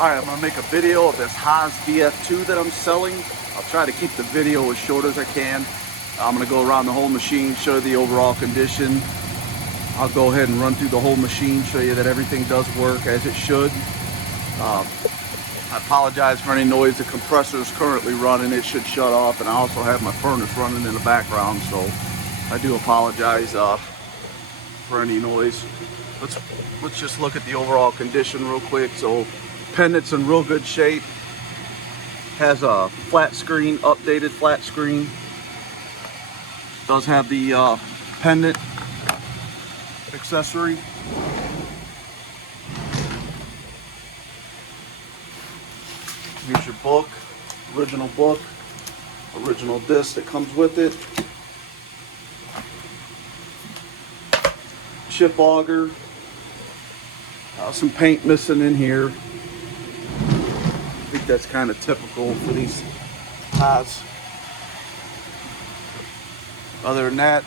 Alright, I'm going to make a video of this Haas VF2 that I'm selling. I'll try to keep the video as short as I can. I'm going to go around the whole machine, show you the overall condition. I'll go ahead and run through the whole machine, show you that everything does work as it should. I apologize for any noise. The compressor is currently running. It should shut off, and I also have my furnace running in the background, so I do apologize for any noise. Let's just look at the overall condition real quick. So pendant's in real good shape. Has a flat screen, updated flat screen. Does have the pendant accessory. Here's your book, original disc that comes with it. Chip auger. Some paint missing in here. I think that's kind of typical for these Haas. Other than that,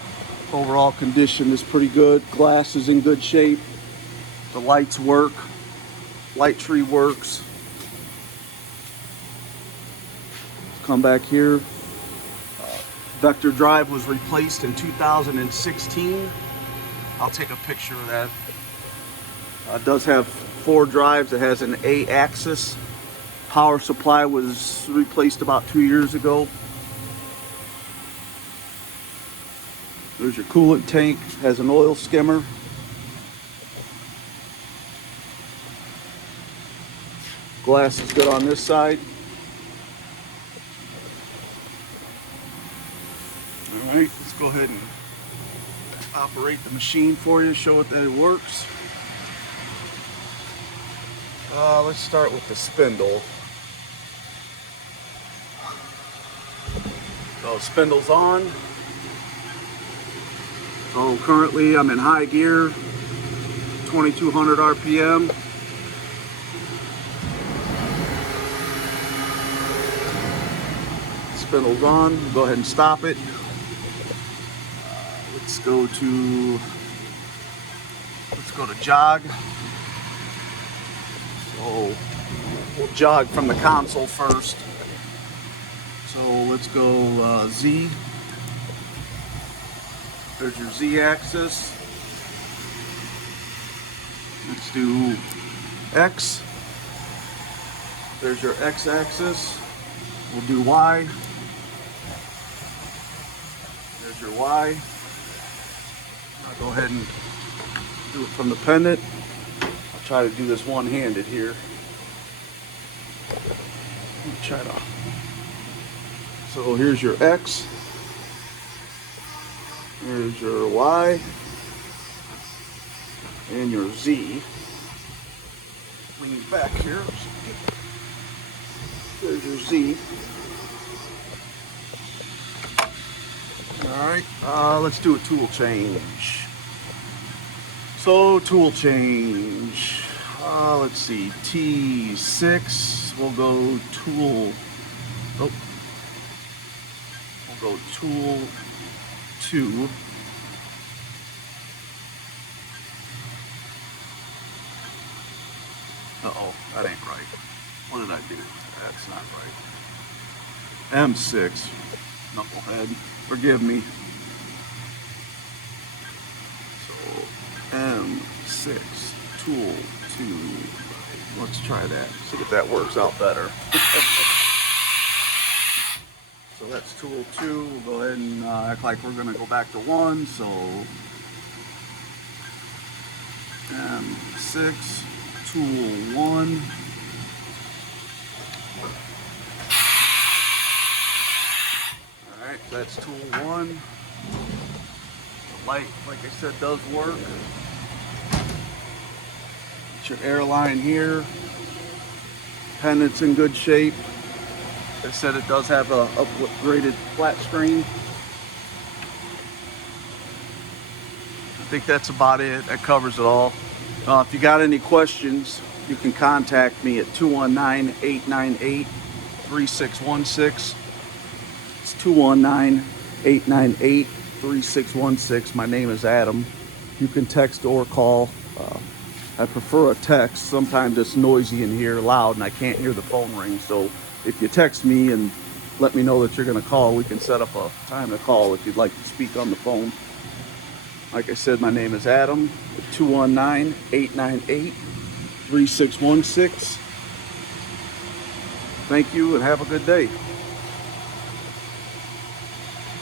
overall condition is pretty good. Glass is in good shape. The lights work. Light tree works. Let's come back here. Vector drive was replaced in 2016. I'll take a picture of that. It does have 4 drives. It has an A-axis. Power supply was replaced about 2 years ago. There's your coolant tank. Has an oil skimmer. Glass is good on this side. All right, let's go ahead and operate the machine for you, show it that it works. Let's start with the spindle. So spindle's on. So currently I'm in high gear, 2200 RPM. Spindle's on. Go ahead and stop it. Let's go to jog. So we'll jog from the console first. So let's go Z. There's your Z axis. Let's do X. There's your X axis. We'll do Y. There's your Y. I'll go ahead and do it from the pendant. I'll try to do this one-handed here. So here's your X. Here's your Y. And your Z. Lean back here. There's your Z. Alright, let's do a tool change. So, tool change. Let's see, T6. We'll go tool. Oh. We'll go tool 2. Uh-oh, that ain't right. What did I do? That's not right. M6. Knucklehead. Forgive me. So, M6, tool 2. Let's try that. See if that works out better. So that's tool 2. We'll go ahead and act like we're going to go back to 1. So, M6, tool 1. Alright, that's tool 1. The light, like I said, does work. It's your airline here. Pendant's in good shape. Like I said, it does have a upgraded flat screen. I think that's about it. That covers it all. If you got any questions, you can contact me at 219-898-3616. It's 219-898-3616. My name is Adam. You can text or call. I prefer a text. Sometimes it's noisy in here, loud, and I can't hear the phone ring. So if you text me and let me know that you're going to call, we can set up a time to call if you'd like to speak on the phone. Like I said, my name is Adam, 219-898-3616. Thank you and have a good day.